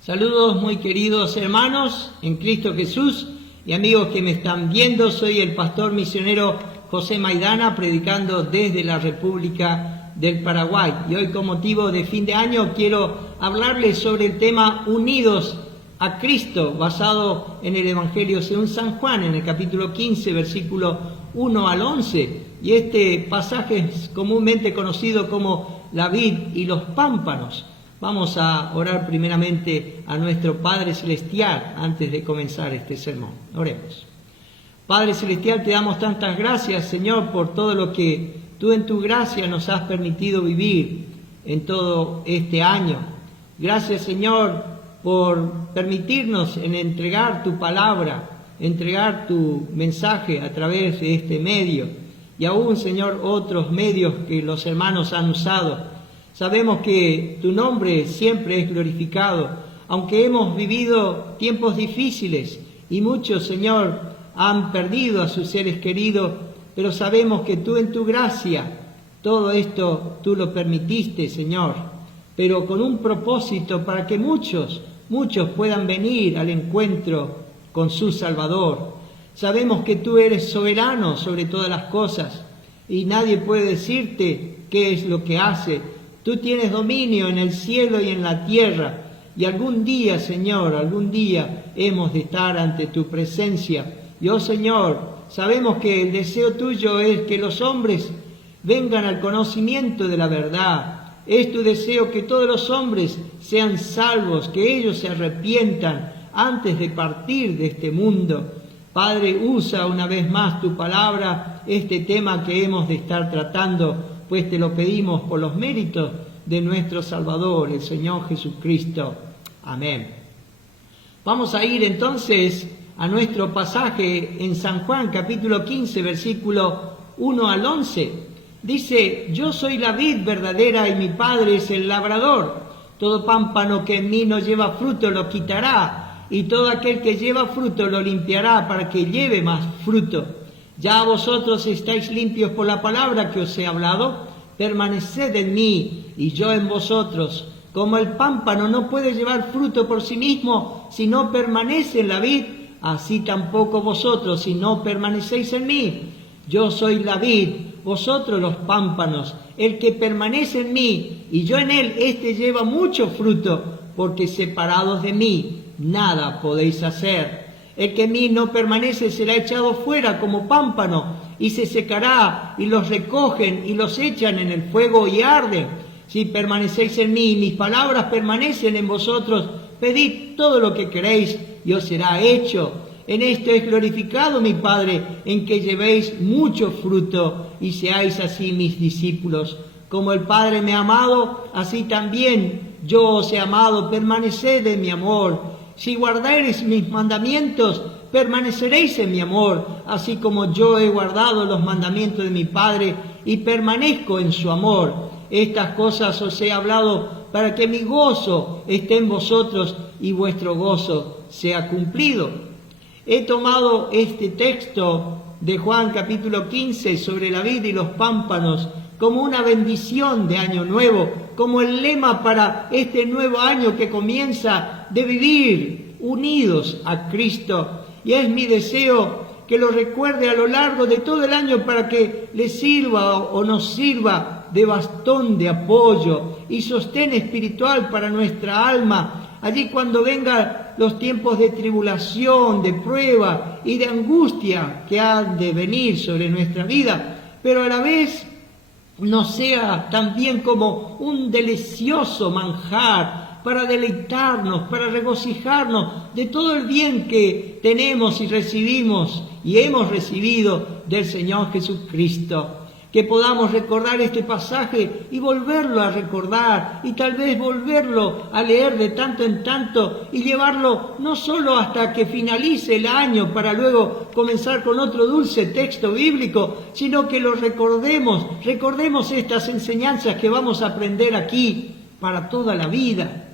Saludos muy queridos hermanos en Cristo Jesús y amigos que me están viendo. Soy el pastor misionero José Maidana, predicando desde la República del Paraguay. Y hoy, con motivo de fin de año, quiero hablarles sobre el tema Unidos a Cristo, basado en el Evangelio según San Juan, en el capítulo 15, versículo 1 al 11. Y este pasaje es comúnmente conocido como la vid y los pámpanos. Vamos a orar primeramente a nuestro Padre Celestial antes de comenzar este sermón. Oremos. Padre Celestial, te damos tantas gracias, Señor, por todo lo que tú en tu gracia nos has permitido vivir en todo este año. Gracias, Señor, por permitirnos en entregar tu palabra, entregar tu mensaje a través de este medio y aún, Señor, otros medios que los hermanos han usado. Sabemos que tu nombre siempre es glorificado, aunque hemos vivido tiempos difíciles y muchos, Señor, han perdido a sus seres queridos, pero sabemos que tú en tu gracia, todo esto tú lo permitiste, Señor, pero con un propósito para que muchos puedan venir al encuentro con su Salvador. Sabemos que tú eres soberano sobre todas las cosas y nadie puede decirte qué es lo que hace. Tú tienes dominio en el cielo y en la tierra, y algún día, Señor, algún día hemos de estar ante tu presencia. Y, oh Señor, sabemos que el deseo tuyo es que los hombres vengan al conocimiento de la verdad. Es tu deseo que todos los hombres sean salvos, que ellos se arrepientan antes de partir de este mundo. Padre, usa una vez más tu palabra, este tema que hemos de estar tratando, pues te lo pedimos por los méritos de nuestro Salvador, el Señor Jesucristo. Amén. Vamos a ir entonces a nuestro pasaje en San Juan, capítulo 15, versículo 1 al 11. Dice: yo soy la vid verdadera y mi Padre es el labrador. Todo pámpano que en mí no lleva fruto lo quitará, y todo aquel que lleva fruto lo limpiará para que lleve más fruto. Ya vosotros estáis limpios por la palabra que os he hablado. Permaneced en mí y yo en vosotros. Como el pámpano no puede llevar fruto por sí mismo si no permanece en la vid, así tampoco vosotros si no permanecéis en mí. Yo soy la vid, vosotros los pámpanos. El que permanece en mí y yo en él, éste lleva mucho fruto, porque separados de mí nada podéis hacer. El que en mí no permanece será echado fuera como pámpano y se secará, y los recogen y los echan en el fuego y arden. Si permanecéis en mí y mis palabras permanecen en vosotros, pedid todo lo que queréis y os será hecho. En esto es glorificado mi Padre, en que llevéis mucho fruto y seáis así mis discípulos. Como el Padre me ha amado, así también yo os he amado. Permaneced en mi amor. Si guardareis mis mandamientos, permaneceréis en mi amor, así como yo he guardado los mandamientos de mi Padre y permanezco en su amor. Estas cosas os he hablado para que mi gozo esté en vosotros y vuestro gozo sea cumplido. He tomado este texto de Juan capítulo 15 sobre la vid y los pámpanos como una bendición de año nuevo, como el lema para este nuevo año que comienza, de vivir unidos a Cristo. Y es mi deseo que lo recuerde a lo largo de todo el año para que le sirva o nos sirva de bastón de apoyo y sostén espiritual para nuestra alma. Allí cuando vengan los tiempos de tribulación, de prueba y de angustia que han de venir sobre nuestra vida, pero a la vez no sea también como un delicioso manjar para deleitarnos, para regocijarnos de todo el bien que tenemos y recibimos y hemos recibido del Señor Jesucristo. Que podamos recordar este pasaje y volverlo a recordar y tal vez volverlo a leer de tanto en tanto y llevarlo no solo hasta que finalice el año para luego comenzar con otro dulce texto bíblico, sino que lo recordemos estas enseñanzas que vamos a aprender aquí para toda la vida.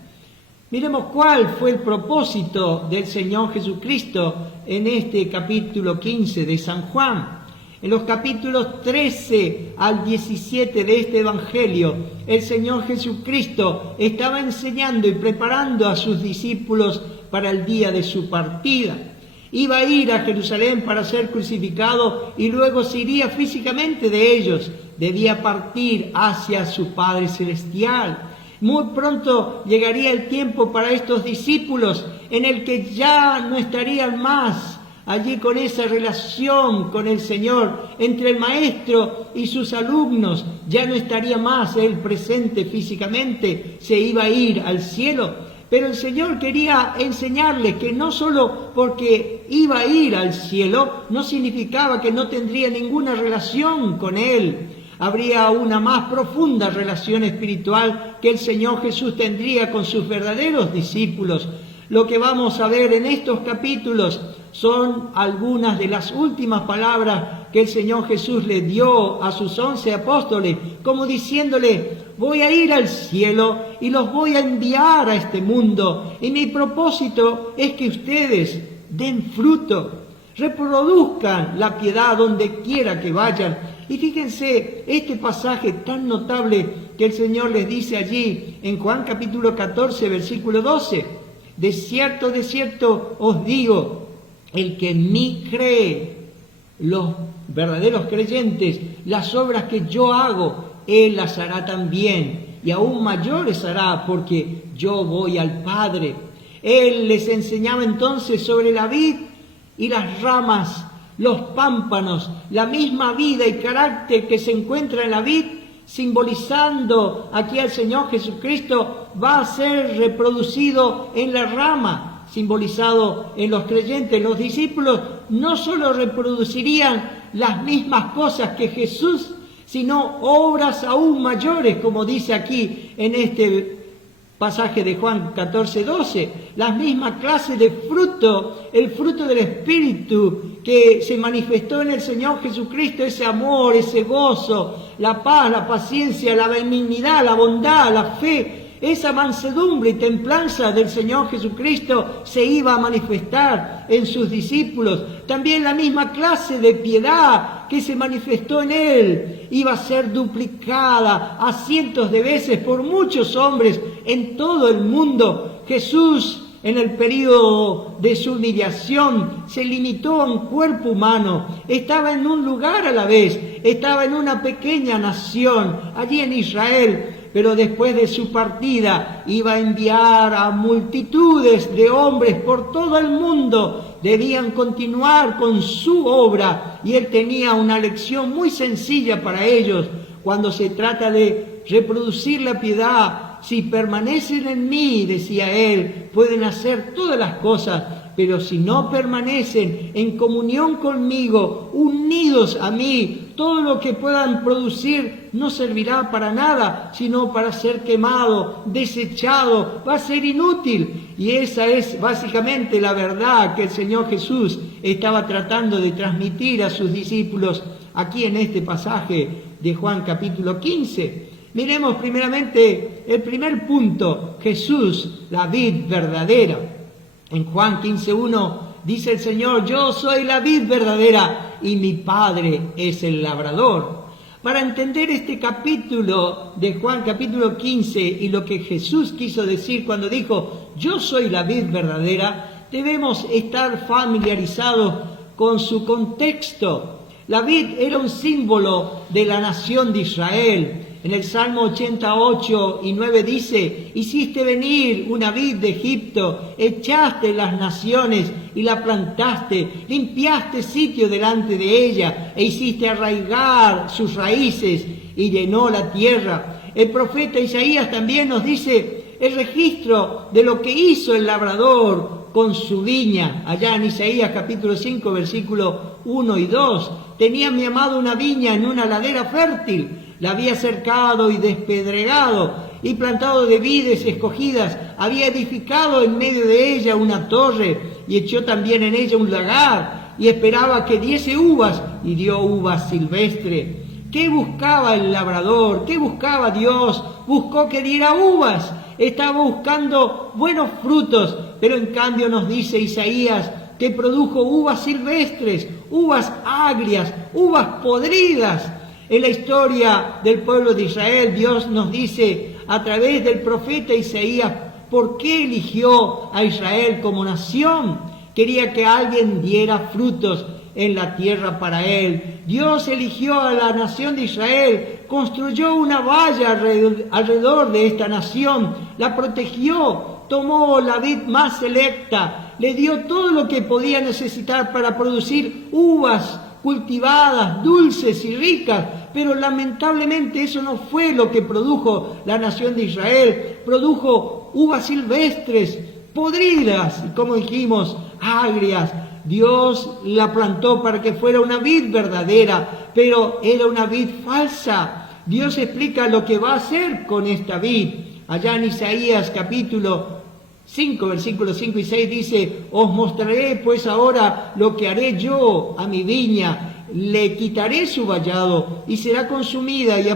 Miremos cuál fue el propósito del Señor Jesucristo en este capítulo 15 de San Juan. En los capítulos 13 al 17 de este Evangelio, el Señor Jesucristo estaba enseñando y preparando a sus discípulos para el día de su partida. Iba a ir a Jerusalén para ser crucificado y luego se iría físicamente de ellos. Debía partir hacia su Padre Celestial. Muy pronto llegaría el tiempo para estos discípulos en el que ya no estarían más allí con esa relación con el Señor entre el maestro y sus alumnos. Ya no estaría más él presente físicamente, se iba a ir al cielo. Pero el Señor quería enseñarles que no solo porque iba a ir al cielo, no significaba que no tendría ninguna relación con él. Habría una más profunda relación espiritual que el Señor Jesús tendría con sus verdaderos discípulos. Lo que vamos a ver en estos capítulos son algunas de las últimas palabras que el Señor Jesús le dio a sus 11 apóstoles, como diciéndole: voy a ir al cielo y los voy a enviar a este mundo, y mi propósito es que ustedes den fruto, reproduzcan la piedad donde quiera que vayan. Y fíjense este pasaje tan notable que el Señor les dice allí en Juan capítulo 14, versículo 12: de cierto os digo, el que en mí cree, los verdaderos creyentes, las obras que yo hago, él las hará también, y aún mayores hará, porque yo voy al Padre. Él les enseñaba entonces sobre la vid y las ramas, los pámpanos, la misma vida y carácter que se encuentra en la vid, simbolizando aquí al Señor Jesucristo, va a ser reproducido en la rama, simbolizado en los creyentes. Los discípulos no solo reproducirían las mismas cosas que Jesús, sino obras aún mayores, como dice aquí en este pasaje de Juan 14, 12, las mismas clases de fruto, el fruto del Espíritu que se manifestó en el Señor Jesucristo, ese amor, ese gozo, la paz, la paciencia, la benignidad, la bondad, la fe, Esa mansedumbre y templanza del Señor Jesucristo se iba a manifestar en sus discípulos. También la misma clase de piedad que se manifestó en Él iba a ser duplicada a cientos de veces por muchos hombres en todo el mundo. Jesús, en el período de su humillación, se limitó a un cuerpo humano. Estaba en un lugar a la vez, estaba en una pequeña nación, allí en Israel, pero después de su partida iba a enviar a multitudes de hombres por todo el mundo. Debían continuar con su obra y Él tenía una lección muy sencilla para ellos. Cuando se trata de reproducir la piedad, si permanecen en mí, decía Él, pueden hacer todas las cosas, pero si no permanecen en comunión conmigo, unidos a mí, todo lo que puedan producir no servirá para nada, sino para ser quemado, desechado, va a ser inútil. Y esa es básicamente la verdad que el Señor Jesús estaba tratando de transmitir a sus discípulos aquí en este pasaje de Juan capítulo 15. Miremos primeramente el primer punto, Jesús, la vid verdadera. En Juan 15:1 dice el Señor: yo soy la vid verdadera y mi Padre es el labrador. Para entender este capítulo de Juan capítulo 15 y lo que Jesús quiso decir cuando dijo yo soy la vid verdadera, debemos estar familiarizados con su contexto. La vid era un símbolo de la nación de Israel. En el Salmo 88:9 dice: hiciste venir una vid de Egipto, echaste las naciones y la plantaste, limpiaste sitio delante de ella e hiciste arraigar sus raíces y llenó la tierra. El profeta Isaías también nos dice el registro de lo que hizo el labrador con su viña. Allá en Isaías capítulo 5, versículo 1 y 2, tenía mi amado una viña en una ladera fértil. La había cercado y despedregado y plantado de vides escogidas. Había edificado en medio de ella una torre y echó también en ella un lagar y esperaba que diese uvas y dio uvas silvestre. ¿Qué buscaba el labrador? ¿Qué buscaba Dios? Buscó que diera uvas. Estaba buscando buenos frutos, pero en cambio nos dice Isaías que produjo uvas silvestres, uvas agrias, uvas podridas. En la historia del pueblo de Israel, Dios nos dice a través del profeta Isaías por qué eligió a Israel como nación. Quería que alguien diera frutos en la tierra para él. Dios eligió a la nación de Israel, construyó una valla alrededor de esta nación, la protegió, tomó la vid más selecta, le dio todo lo que podía necesitar para producir uvas cultivadas, dulces y ricas, pero lamentablemente eso no fue lo que produjo la nación de Israel. Produjo uvas silvestres, podridas, y como dijimos, agrias. Dios la plantó para que fuera una vid verdadera, pero era una vid falsa. Dios explica lo que va a hacer con esta vid. Allá en Isaías capítulo 5, versículos 5 y 6 dice: os mostraré pues ahora lo que haré yo a mi viña. Le quitaré su vallado y será consumida, y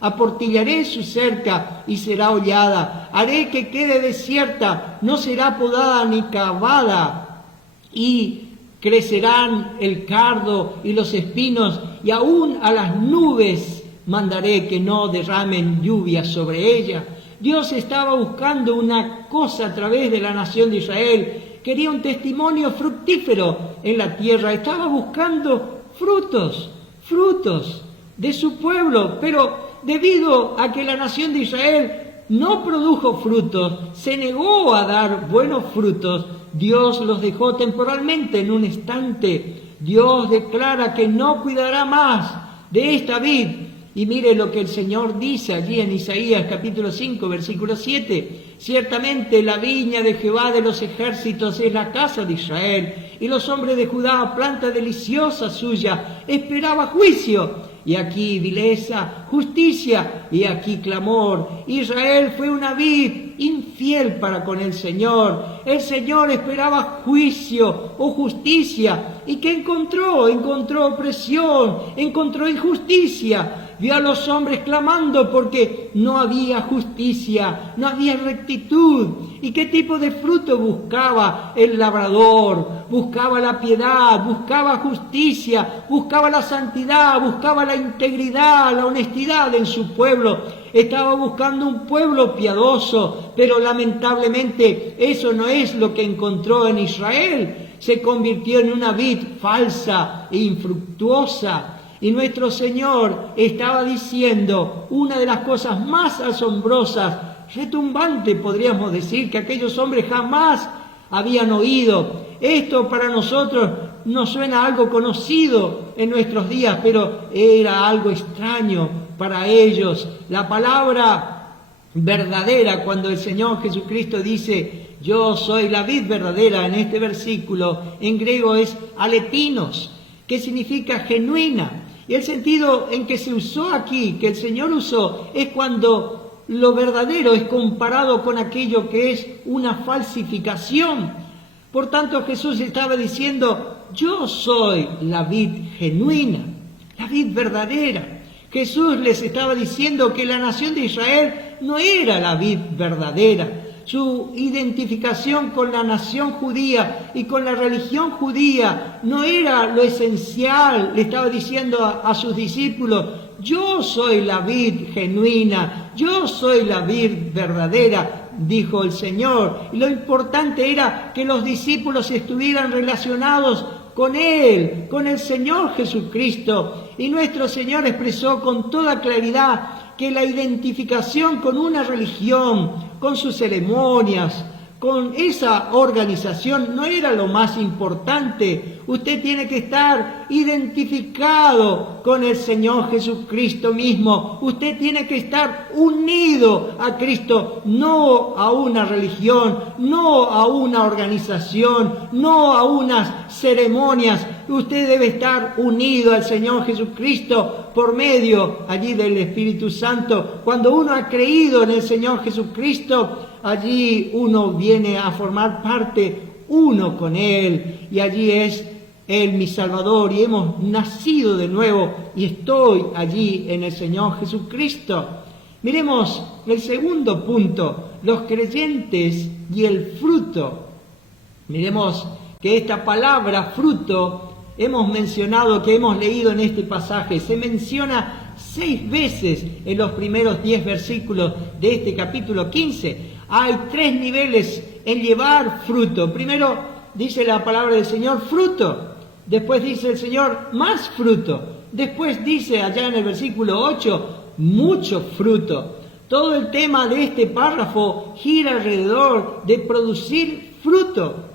aportillaré su cerca y será hollada. Haré que quede desierta, no será podada ni cavada, y crecerán el cardo y los espinos, y aún a las nubes mandaré que no derramen lluvia sobre ella. Dios estaba buscando una cosa a través de la nación de Israel. Quería un testimonio fructífero en la tierra. Estaba buscando frutos de su pueblo, pero debido a que la nación de Israel no produjo frutos, se negó a dar buenos frutos, Dios los dejó temporalmente en un estante. Dios declara que no cuidará más de esta vid. Y mire lo que el Señor dice allí en Isaías capítulo 5, versículo 7. Ciertamente la viña de Jehová de los ejércitos es la casa de Israel, y los hombres de Judá, planta deliciosa suya, esperaba juicio. Y aquí vileza, justicia, y aquí clamor. Israel fue una vid infiel para con el Señor. El Señor esperaba juicio o justicia. ¿Y qué encontró? Encontró opresión, encontró injusticia. Vio a los hombres clamando porque no había justicia, no había rectitud. ¿Y qué tipo de fruto buscaba el labrador? Buscaba la piedad, buscaba justicia, buscaba la santidad, buscaba la integridad, la honestidad en su pueblo. Estaba buscando un pueblo piadoso, pero lamentablemente eso no es lo que encontró en Israel. Se convirtió en una vid falsa e infructuosa. Y nuestro Señor estaba diciendo una de las cosas más asombrosas, retumbante podríamos decir, que aquellos hombres jamás habían oído. Esto para nosotros nos suena algo conocido en nuestros días, pero era algo extraño para ellos. La palabra verdadera, cuando el Señor Jesucristo dice, yo soy la vid verdadera, en este versículo, en griego es alepinos, que significa genuina. Y el sentido en que se usó aquí, que el Señor usó, es cuando lo verdadero es comparado con aquello que es una falsificación. Por tanto, Jesús estaba diciendo, yo soy la vid genuina, la vid verdadera. Jesús les estaba diciendo que la nación de Israel no era la vid verdadera. Su identificación con la nación judía y con la religión judía no era lo esencial. Le estaba diciendo a sus discípulos, yo soy la vid genuina, yo soy la vid verdadera, dijo el Señor. Y lo importante era que los discípulos estuvieran relacionados con Él, con el Señor Jesucristo. Y nuestro Señor expresó con toda claridad que la identificación con una religión, con sus ceremonias, con esa organización no era lo más importante. Usted tiene que estar identificado con el Señor Jesucristo mismo. Usted tiene que estar unido a Cristo, no a una religión, no a una organización, no a unas ceremonias. Usted debe estar unido al Señor Jesucristo por medio allí del Espíritu Santo. Cuando uno ha creído en el Señor Jesucristo, allí uno viene a formar parte uno con Él, y allí es Él mi Salvador, y hemos nacido de nuevo, y estoy allí en el Señor Jesucristo. Miremos el segundo punto, los creyentes y el fruto. Miremos que esta palabra fruto, hemos mencionado, que hemos leído en este pasaje, se menciona 6 veces en los primeros 10 versículos de este capítulo 15. Hay 3 niveles en llevar fruto. Primero dice la palabra del Señor, fruto. Después dice el Señor, más fruto. Después dice allá en el versículo 8, mucho fruto. Todo el tema de este párrafo gira alrededor de producir fruto.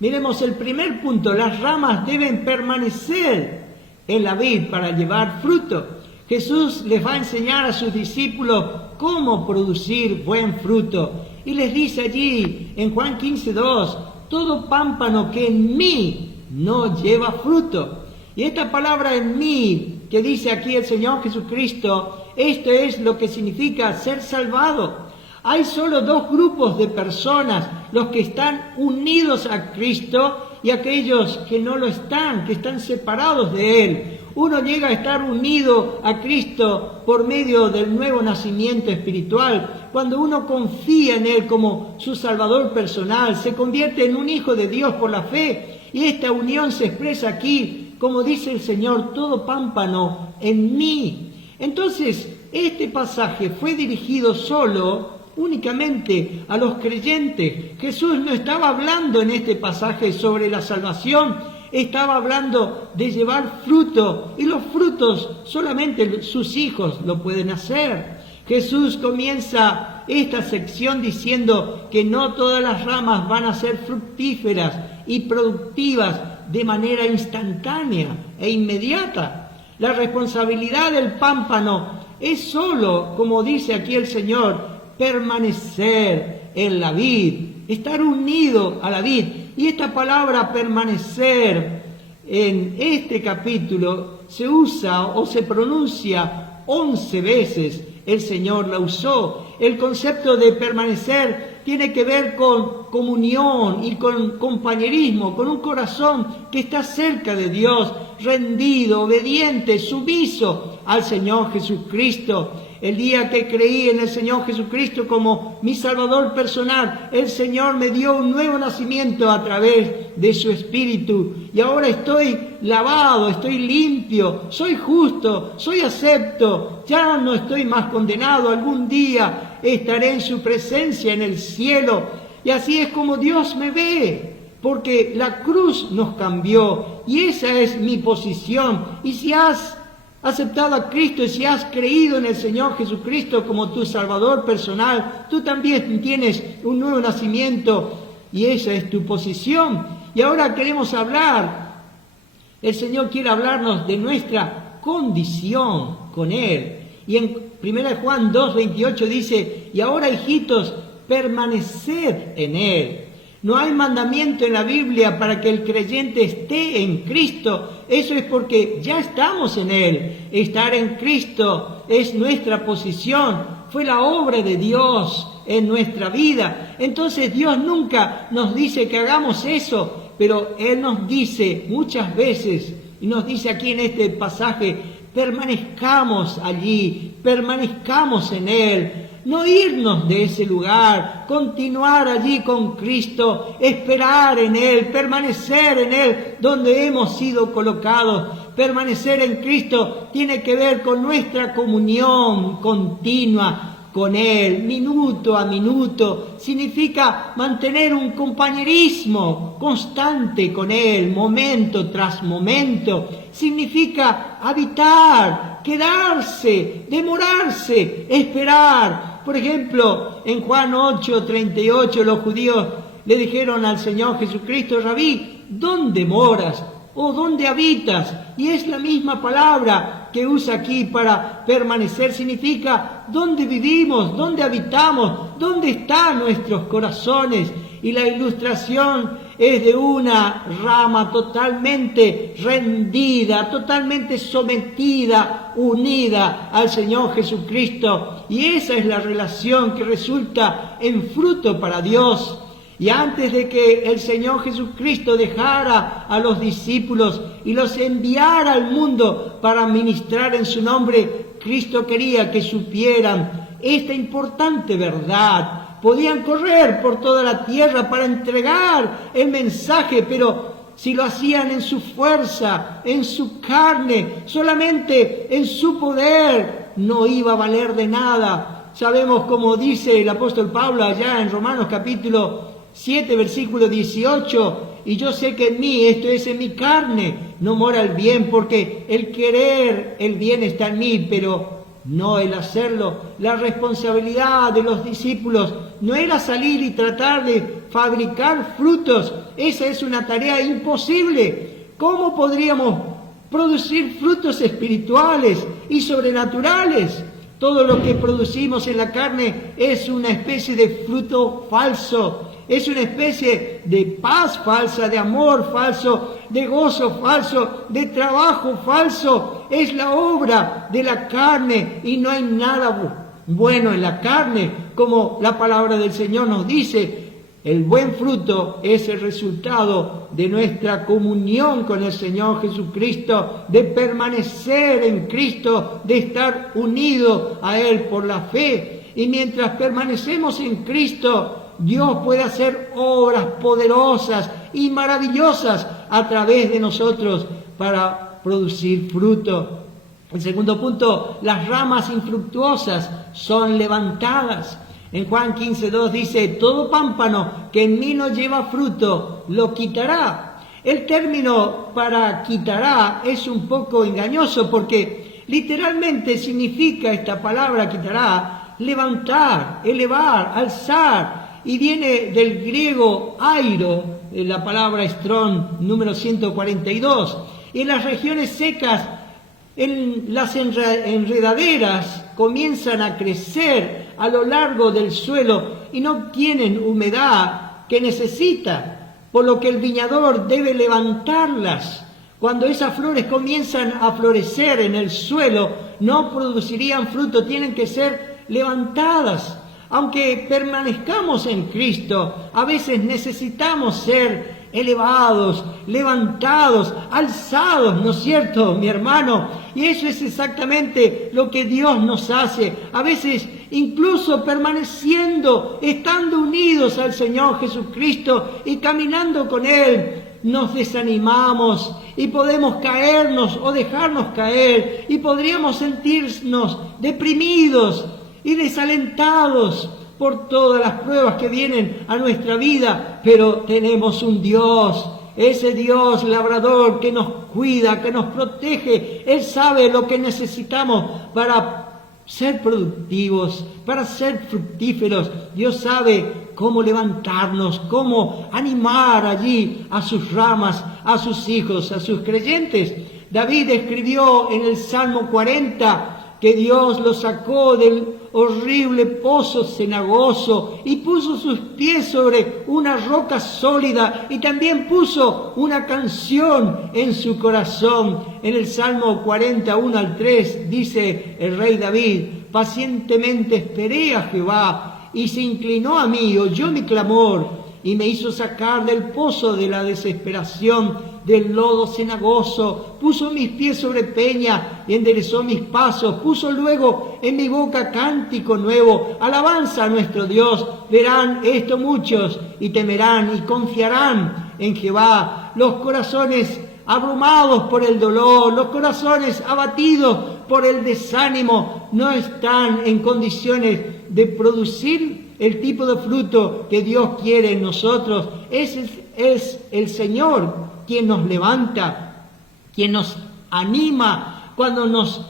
Miremos el primer punto, las ramas deben permanecer en la vid para llevar fruto. Jesús les va a enseñar a sus discípulos cómo producir buen fruto. Y les dice allí en Juan 15:2, todo pámpano que en mí no lleva fruto. Y esta palabra en mí, que dice aquí el Señor Jesucristo, esto es lo que significa ser salvado. Hay solo 2 grupos de personas, los que están unidos a Cristo y aquellos que no lo están, que están separados de Él. Uno llega a estar unido a Cristo por medio del nuevo nacimiento espiritual. Cuando uno confía en Él como su Salvador personal, se convierte en un hijo de Dios por la fe. Y esta unión se expresa aquí, como dice el Señor, todo pámpano en mí. Entonces, este pasaje fue dirigido únicamente a los creyentes. Jesús no estaba hablando en este pasaje sobre la salvación, estaba hablando de llevar fruto, y los frutos solamente sus hijos lo pueden hacer. Jesús comienza esta sección diciendo que no todas las ramas van a ser fructíferas y productivas de manera instantánea e inmediata. La responsabilidad del pámpano es solo, como dice aquí el Señor, permanecer en la vid, estar unido a la vid. Y esta palabra permanecer en este capítulo se usa o se pronuncia 11 veces. El Señor la usó. El concepto de permanecer tiene que ver con comunión y con compañerismo, con un corazón que está cerca de Dios, rendido, obediente, sumiso al Señor Jesucristo. El día que creí en el Señor Jesucristo como mi Salvador personal, el Señor me dio un nuevo nacimiento a través de su Espíritu. Y ahora estoy lavado, estoy limpio, soy justo, soy acepto, ya no estoy más condenado. Algún día estaré en su presencia en el cielo. Y así es como Dios me ve, porque la cruz nos cambió y esa es mi posición. Y si has aceptado a Cristo y si has creído en el Señor Jesucristo como tu Salvador personal, tú también tienes un nuevo nacimiento y esa es tu posición. Y ahora queremos hablar, el Señor quiere hablarnos de nuestra condición con Él. Y en 1 Juan 2:28 dice, y ahora hijitos, permaneced en Él. No hay mandamiento en la Biblia para que el creyente esté en Cristo. Eso es porque ya estamos en Él. Estar en Cristo es nuestra posición. Fue la obra de Dios en nuestra vida. Entonces Dios nunca nos dice que hagamos eso, pero Él nos dice muchas veces, y nos dice aquí en este pasaje, permanezcamos allí, permanezcamos en Él. No irnos de ese lugar, continuar allí con Cristo, esperar en Él, permanecer en Él donde hemos sido colocados. Permanecer en Cristo tiene que ver con nuestra comunión continua con Él, minuto a minuto. Significa mantener un compañerismo constante con Él, momento tras momento. Significa habitar, quedarse, demorarse, esperar. Por ejemplo, en Juan 8:38 los judíos le dijeron al Señor Jesucristo, Rabí, ¿dónde moras? ¿O dónde habitas? Y es la misma palabra que usa aquí para permanecer. Significa dónde vivimos, dónde habitamos, dónde están nuestros corazones. Y la ilustración es de una rama totalmente rendida, totalmente sometida, unida al Señor Jesucristo. Y esa es la relación que resulta en fruto para Dios. Y antes de que el Señor Jesucristo dejara a los discípulos y los enviara al mundo para ministrar en su nombre, Cristo quería que supieran esta importante verdad. Podían correr por toda la tierra para entregar el mensaje, pero si lo hacían en su fuerza, en su carne, solamente en su poder, no iba a valer de nada. Sabemos, como dice el apóstol Pablo allá en Romanos capítulo 7, versículo 18, y yo sé que en mí, esto es en mi carne, no mora el bien, porque el querer el bien está en mí, pero no el hacerlo. La responsabilidad de los discípulos no era salir y tratar de fabricar frutos. Esa es una tarea imposible. ¿Cómo podríamos producir frutos espirituales y sobrenaturales? Todo lo que producimos en la carne es una especie de fruto falso. Es una especie de paz falsa, de amor falso, de gozo falso, de trabajo falso. Es la obra de la carne y no hay nada bueno en la carne. Como la palabra del Señor nos dice, el buen fruto es el resultado de nuestra comunión con el Señor Jesucristo, de permanecer en Cristo, de estar unido a Él por la fe. Y mientras permanecemos en Cristo, Dios puede hacer obras poderosas y maravillosas a través de nosotros para producir fruto. El segundo punto, las ramas infructuosas son levantadas. En Juan 15:2 dice, todo pámpano que en mí no lleva fruto, lo quitará. El término para quitará es un poco engañoso porque literalmente significa esta palabra quitará, levantar, elevar, alzar. Y viene del griego airo, la palabra Strong número 142. Y en las regiones secas, las enredaderas comienzan a crecer a lo largo del suelo y no tienen humedad que necesita, por lo que el viñador debe levantarlas. Cuando esas flores comienzan a florecer en el suelo, no producirían fruto, tienen que ser levantadas. Aunque permanezcamos en Cristo, a veces necesitamos ser elevados, levantados, alzados, ¿no es cierto, mi hermano? Y eso es exactamente lo que Dios nos hace. A veces, incluso permaneciendo, estando unidos al Señor Jesucristo y caminando con Él, nos desanimamos y podemos caernos o dejarnos caer y podríamos sentirnos deprimidos y desalentados por todas las pruebas que vienen a nuestra vida, pero tenemos un Dios, ese Dios labrador que nos cuida, que nos protege. Él sabe lo que necesitamos para ser productivos, para ser fructíferos. Dios sabe cómo levantarnos, cómo animar allí a sus ramas, a sus hijos, a sus creyentes. David escribió en el Salmo 40 que Dios lo sacó del horrible pozo cenagoso y puso sus pies sobre una roca sólida, y también puso una canción en su corazón. En el Salmo 41 al 3 dice el rey David: pacientemente esperé a Jehová, y se inclinó a mí, oyó mi clamor, y me hizo sacar del pozo de la desesperación, del lodo cenagoso. Puso mis pies sobre peña y enderezó mis pasos. Puso luego en mi boca cántico nuevo, alabanza a nuestro Dios. Verán esto muchos y temerán y confiarán en Jehová. Los corazones abrumados por el dolor, los corazones abatidos por el desánimo, no están en condiciones de producir el tipo de fruto que Dios quiere en nosotros. Ese es el Señor quien nos levanta, quien nos anima. Cuando nos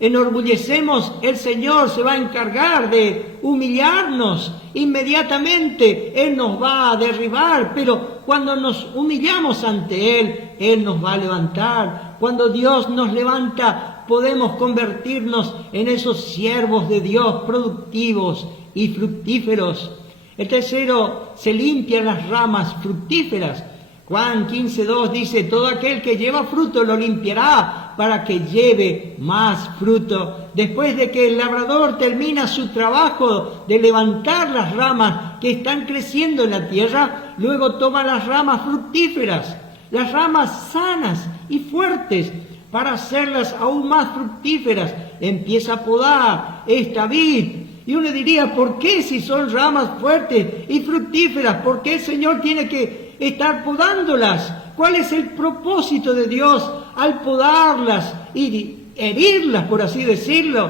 enorgullecemos, el Señor se va a encargar de humillarnos. Inmediatamente Él nos va a derribar, pero cuando nos humillamos ante Él, Él nos va a levantar. Cuando Dios nos levanta, podemos convertirnos en esos siervos de Dios productivos y fructíferos. El tercero, se limpian las ramas fructíferas. Juan 15:2 dice: todo aquel que lleva fruto lo limpiará para que lleve más fruto. Después de que el labrador termina su trabajo de levantar las ramas que están creciendo en la tierra, luego toma las ramas fructíferas, las ramas sanas y fuertes, para hacerlas aún más fructíferas. Empieza a podar esta vid. Y uno diría: ¿por qué, si son ramas fuertes y fructíferas, por qué el Señor tiene que estar podándolas? ¿Cuál es el propósito de Dios al podarlas y herirlas, por así decirlo?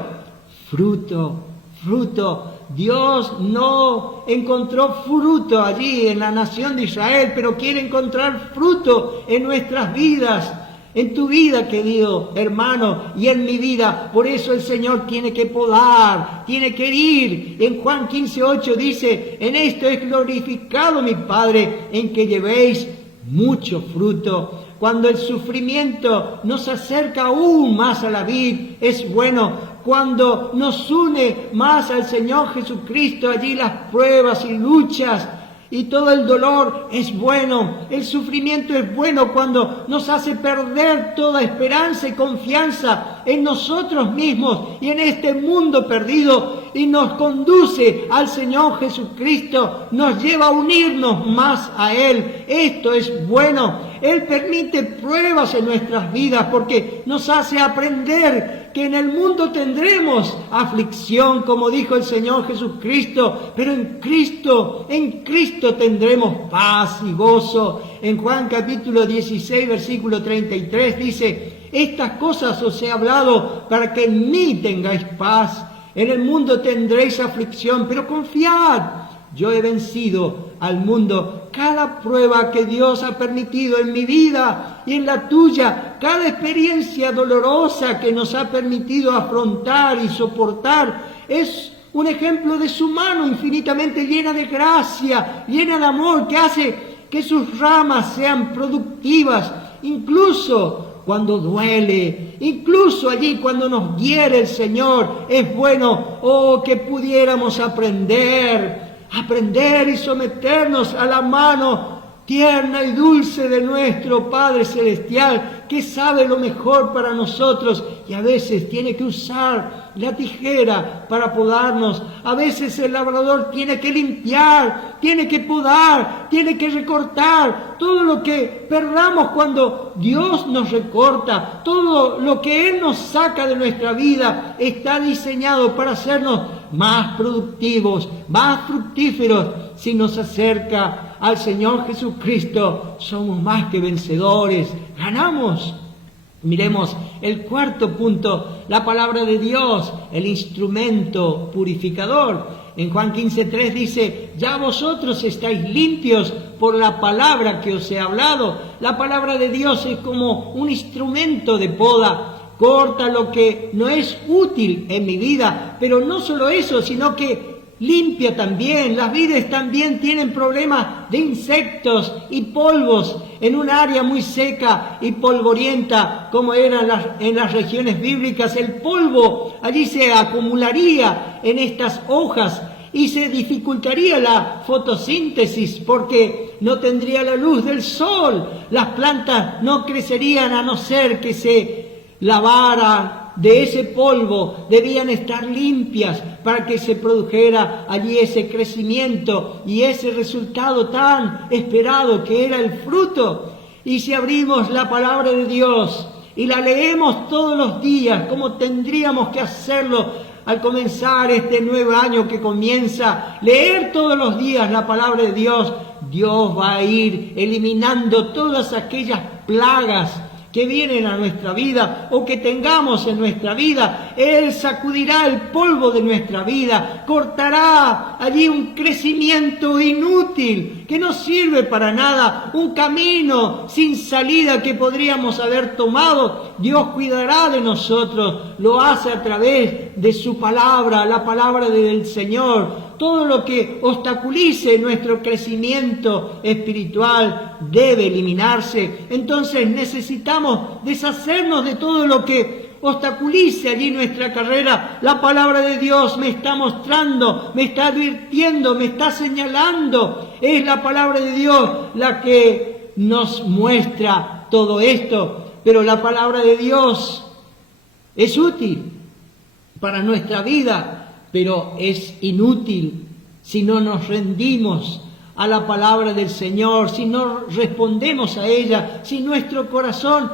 Fruto, fruto. Dios no encontró fruto allí en la nación de Israel, pero quiere encontrar fruto en nuestras vidas, en tu vida, querido hermano, y en mi vida. Por eso el Señor tiene que podar, tiene que herir. En Juan 15:8 dice: en esto es glorificado mi Padre, en que llevéis mucho fruto. Cuando el sufrimiento nos acerca aún más a la vid, es bueno. Cuando nos une más al Señor Jesucristo, allí las pruebas y luchas y todo el dolor es bueno. El sufrimiento es bueno cuando nos hace perder toda esperanza y confianza en nosotros mismos y en este mundo perdido, y nos conduce al Señor Jesucristo, nos lleva a unirnos más a Él. Esto es bueno. Él permite pruebas en nuestras vidas porque nos hace aprender que en el mundo tendremos aflicción, como dijo el Señor Jesucristo, pero en Cristo tendremos paz y gozo. En Juan capítulo 16, versículo 33 dice: estas cosas os he hablado para que en mí tengáis paz. En el mundo tendréis aflicción, pero confiad, yo he vencido al mundo. Cada prueba que Dios ha permitido en mi vida y en la tuya, cada experiencia dolorosa que nos ha permitido afrontar y soportar, es un ejemplo de su mano infinitamente llena de gracia, llena de amor, que hace que sus ramas sean productivas, incluso cuando duele, incluso allí cuando nos hiere el Señor. Es bueno, que pudiéramos aprender y someternos a la mano tierna y dulce de nuestro Padre Celestial, que sabe lo mejor para nosotros y a veces tiene que usar la tijera para podarnos. A veces el labrador tiene que limpiar, tiene que podar, tiene que recortar todo lo que perdamos cuando Dios nos recorta. Todo lo que Él nos saca de nuestra vida está diseñado para hacernos más productivos, más fructíferos. Si nos acerca al Señor Jesucristo, somos más que vencedores, ganamos. Miremos el cuarto punto, la palabra de Dios, el instrumento purificador. En Juan 15:3 dice, ya vosotros estáis limpios por la palabra que os he hablado. La palabra de Dios es como un instrumento de poda. Corta lo que no es útil en mi vida, pero no solo eso, sino que limpia también. Las vides también tienen problemas de insectos y polvos en un área muy seca y polvorienta como era en las regiones bíblicas. El polvo allí se acumularía en estas hojas y se dificultaría la fotosíntesis porque no tendría la luz del sol. Las plantas no crecerían a no ser que se lavaran de ese polvo, debían estar limpias para que se produjera allí ese crecimiento y ese resultado tan esperado que era el fruto. Y si abrimos la palabra de Dios y la leemos todos los días, como tendríamos que hacerlo al comenzar este nuevo año que comienza, leer todos los días la palabra de Dios, Dios va a ir eliminando todas aquellas plagas que vienen a nuestra vida o que tengamos en nuestra vida. Él sacudirá el polvo de nuestra vida, cortará allí un crecimiento inútil que no sirve para nada, un camino sin salida que podríamos haber tomado. Dios cuidará de nosotros, lo hace a través de su palabra, la palabra del Señor. Todo lo que obstaculice nuestro crecimiento espiritual debe eliminarse. Entonces necesitamos deshacernos de todo lo que obstaculice allí nuestra carrera. La palabra de Dios me está mostrando, me está advirtiendo, me está señalando. Es la palabra de Dios la que nos muestra todo esto. Pero la palabra de Dios es útil para nuestra vida, pero es inútil si no nos rendimos a la palabra del Señor, si no respondemos a ella, si nuestro corazón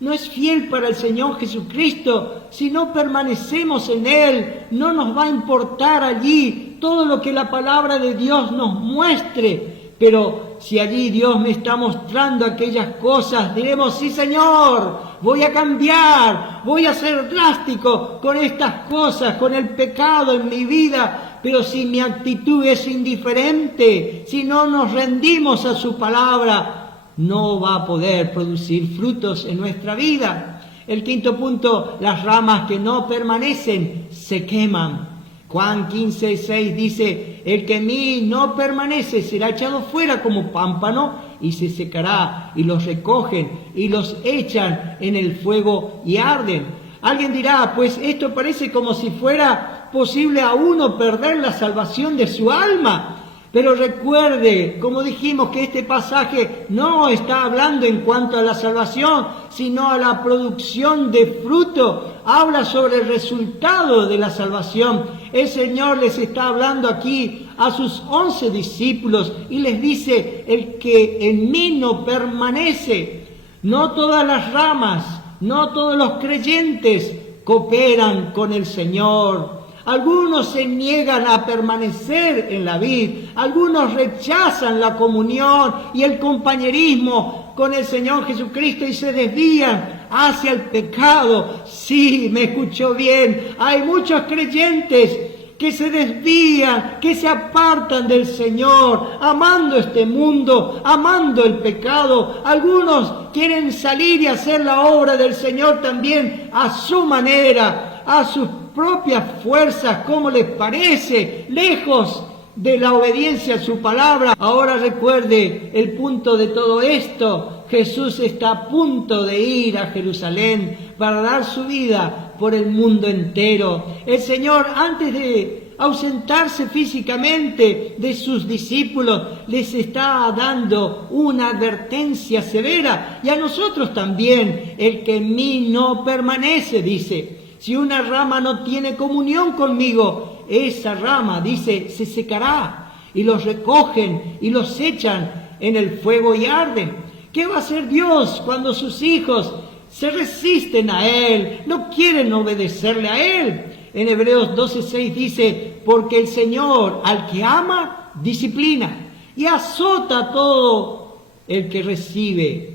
no es fiel para el Señor Jesucristo, si no permanecemos en Él, no nos va a importar allí todo lo que la palabra de Dios nos muestre. Pero si allí Dios me está mostrando aquellas cosas, diremos, sí Señor, voy a cambiar, voy a ser drástico con estas cosas, con el pecado en mi vida. Pero si mi actitud es indiferente, si no nos rendimos a su palabra, no va a poder producir frutos en nuestra vida. El quinto punto, las ramas que no permanecen se queman. Juan 15:6 dice, el que en mí no permanece será echado fuera como pámpano y se secará, y los recogen y los echan en el fuego y arden. Alguien dirá, pues esto parece como si fuera posible a uno perder la salvación de su alma. Pero recuerde, como dijimos, que este pasaje no está hablando en cuanto a la salvación, sino a la producción de fruto. Habla sobre el resultado de la salvación. El Señor les está hablando aquí a sus 11 discípulos y les dice, el que en mí no permanece. No todas las ramas, no todos los creyentes cooperan con el Señor. Algunos se niegan a permanecer en la vid, algunos rechazan la comunión y el compañerismo con el Señor Jesucristo y se desvían hacia el pecado. Sí, me escuchó bien, hay muchos creyentes que se desvían, que se apartan del Señor, amando este mundo, amando el pecado. Algunos quieren salir y hacer la obra del Señor también a su manera, a sus propias fuerzas, como les parece, lejos de la obediencia a su palabra. Ahora recuerde el punto de todo esto. Jesús está a punto de ir a Jerusalén para dar su vida por el mundo entero. El Señor, antes de ausentarse físicamente de sus discípulos les está dando una advertencia severa, y a nosotros también. El que en mí no permanece, dice, si una rama no tiene comunión conmigo, esa rama, dice, se secará, y los recogen y los echan en el fuego y arden. ¿Qué va a hacer Dios cuando sus hijos se resisten a Él, no quieren obedecerle a Él? En Hebreos 12:6 dice, porque el Señor al que ama, disciplina y azota a todo el que recibe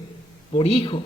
por hijo.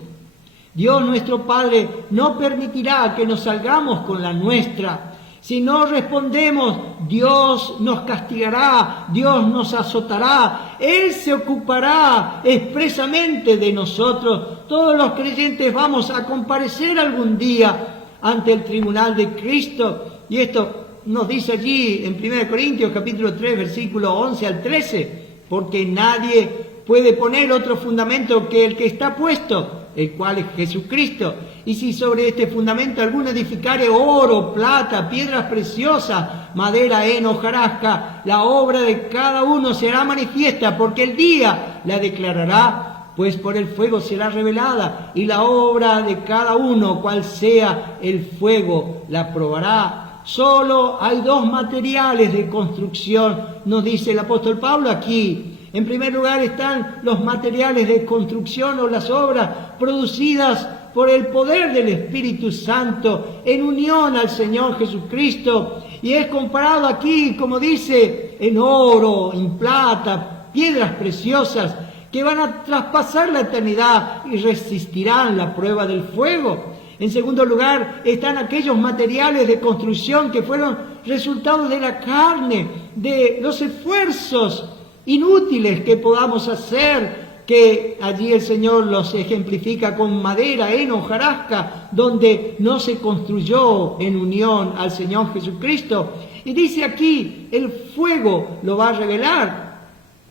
Dios nuestro Padre no permitirá que nos salgamos con la nuestra. Si no respondemos, Dios nos castigará, Dios nos azotará, Él se ocupará expresamente de nosotros. Todos los creyentes vamos a comparecer algún día ante el tribunal de Cristo. Y esto nos dice allí en 1 Corintios capítulo 3, versículo 11 al 13, porque nadie puede poner otro fundamento que el que está puesto, el cual es Jesucristo. Y si sobre este fundamento alguno edificare oro, plata, piedras preciosas, madera, heno, hojarasca, la obra de cada uno será manifiesta, porque el día la declarará, pues por el fuego será revelada, y la obra de cada uno, cual sea el fuego, la probará. Solo hay dos materiales de construcción, nos dice el apóstol Pablo aquí. En primer lugar están los materiales de construcción o las obras producidas por el poder del Espíritu Santo en unión al Señor Jesucristo. Y es comparado aquí, como dice, en oro, en plata, piedras preciosas que van a traspasar la eternidad y resistirán la prueba del fuego. En segundo lugar están aquellos materiales de construcción que fueron resultados de la carne, de los esfuerzos inútiles que podamos hacer, que allí el Señor los ejemplifica con madera, heno, hojarasca, donde no se construyó en unión al Señor Jesucristo. Y dice aquí, el fuego lo va a revelar.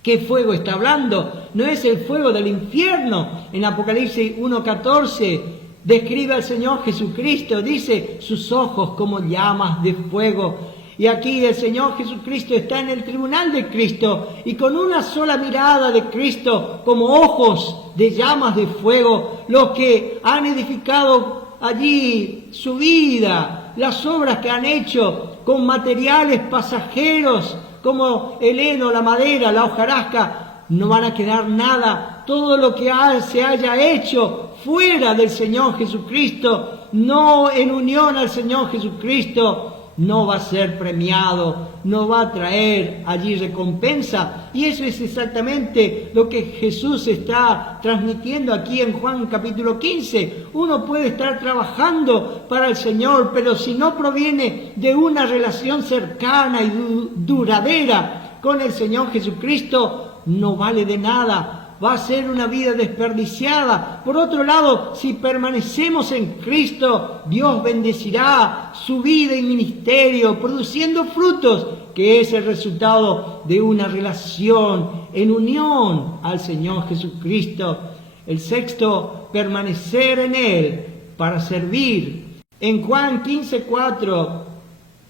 ¿Qué fuego está hablando? No es el fuego del infierno. En Apocalipsis 1:14 describe al Señor Jesucristo, dice, sus ojos como llamas de fuego. Y aquí el Señor Jesucristo está en el tribunal de Cristo, y con una sola mirada de Cristo, como ojos de llamas de fuego, los que han edificado allí su vida, las obras que han hecho con materiales pasajeros, como el heno, la madera, la hojarasca, no van a quedar nada. Todo lo que se haya hecho fuera del Señor Jesucristo, no en unión al Señor Jesucristo, no va a ser premiado, no va a traer allí recompensa. Y eso es exactamente lo que Jesús está transmitiendo aquí en Juan capítulo 15. Uno puede estar trabajando para el Señor, pero si no proviene de una relación cercana y duradera con el Señor Jesucristo, no vale de nada. Va a ser una vida desperdiciada. Por otro lado, si permanecemos en Cristo, Dios bendecirá su vida y ministerio, produciendo frutos, que es el resultado de una relación en unión al Señor Jesucristo. El sexto, permanecer en Él para servir. En Juan 15:4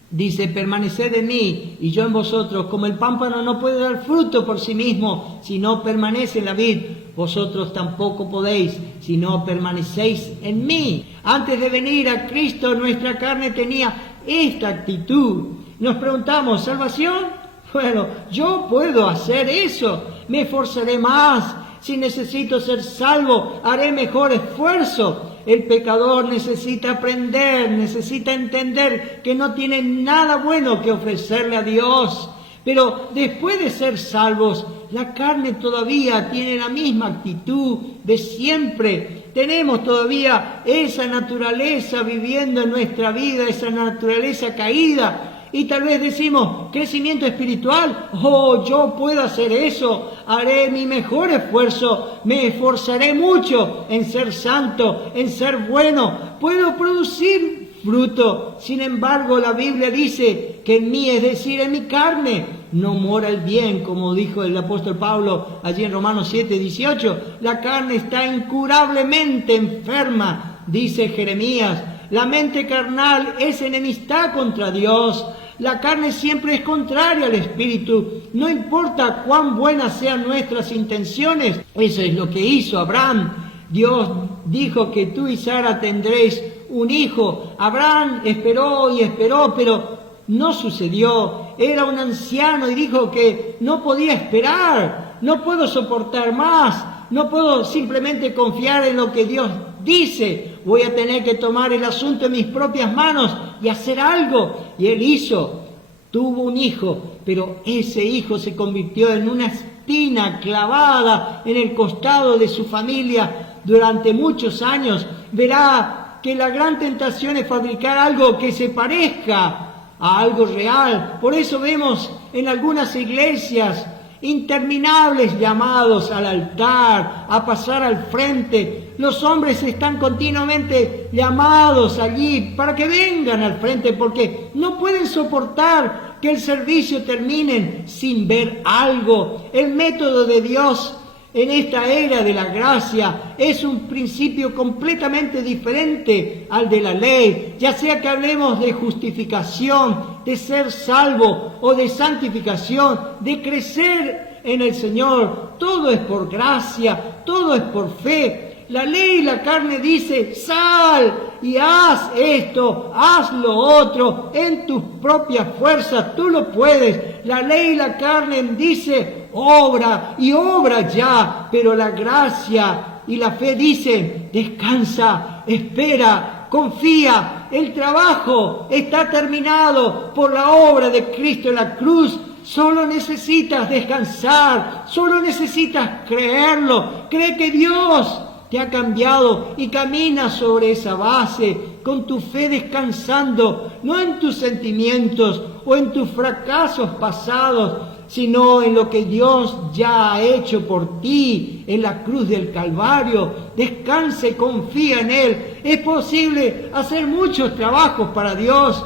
dice, permaneced en mí y yo en vosotros, como el pámpano no puede dar fruto por sí mismo si no permanece en la vid, vosotros tampoco podéis si no permanecéis en mí. Antes de venir a Cristo, nuestra carne tenía esta actitud. Nos preguntamos, ¿salvación? Bueno, yo puedo hacer eso, me esforzaré más. Si necesito ser salvo, haré mejor esfuerzo. El pecador necesita aprender, necesita entender que no tiene nada bueno que ofrecerle a Dios. Pero después de ser salvos, la carne todavía tiene la misma actitud de siempre. Tenemos todavía esa naturaleza viviendo en nuestra vida, esa naturaleza caída. Y tal vez decimos, crecimiento espiritual, yo puedo hacer eso, haré mi mejor esfuerzo, me esforzaré mucho en ser santo, en ser bueno, puedo producir fruto. Sin embargo, la Biblia dice que en mí, es decir, en mi carne, no mora el bien, como dijo el apóstol Pablo allí en Romanos 7:18. La carne está incurablemente enferma, dice Jeremías. La mente carnal es enemistad contra Dios. La carne siempre es contraria al Espíritu. No importa cuán buenas sean nuestras intenciones. Eso es lo que hizo Abraham. Dios dijo que tú y Sara tendréis un hijo. Abraham esperó y esperó, pero no sucedió. Era un anciano y dijo que no podía esperar. No puedo soportar más. No puedo simplemente confiar en lo que Dios dice. Voy a tener que tomar el asunto en mis propias manos y hacer algo. Y él hizo. Tuvo un hijo, pero ese hijo se convirtió en una espina clavada en el costado de su familia durante muchos años. Verá que la gran tentación es fabricar algo que se parezca a algo real. Por eso vemos en algunas iglesias interminables llamados al altar, a pasar al frente. Los hombres están continuamente llamados allí para que vengan al frente, porque no pueden soportar que el servicio termine sin ver algo. El método de Dios en esta era de la gracia es un principio completamente diferente al de la ley, ya sea que hablemos de justificación, de ser salvo o de santificación, de crecer en el Señor. Todo es por gracia, todo es por fe. La ley y la carne dice, sal y haz esto, haz lo otro, en tus propias fuerzas, tú lo puedes. La ley y la carne dice, obra y obra ya, pero la gracia y la fe dicen, descansa, espera, confía, el trabajo está terminado por la obra de Cristo en la cruz. Solo necesitas descansar, solo necesitas creerlo, cree que Dios te ha cambiado y camina sobre esa base, con tu fe descansando, no en tus sentimientos o en tus fracasos pasados, sino en lo que Dios ya ha hecho por ti en la cruz del Calvario. Descansa y confía en Él. Es posible hacer muchos trabajos para Dios,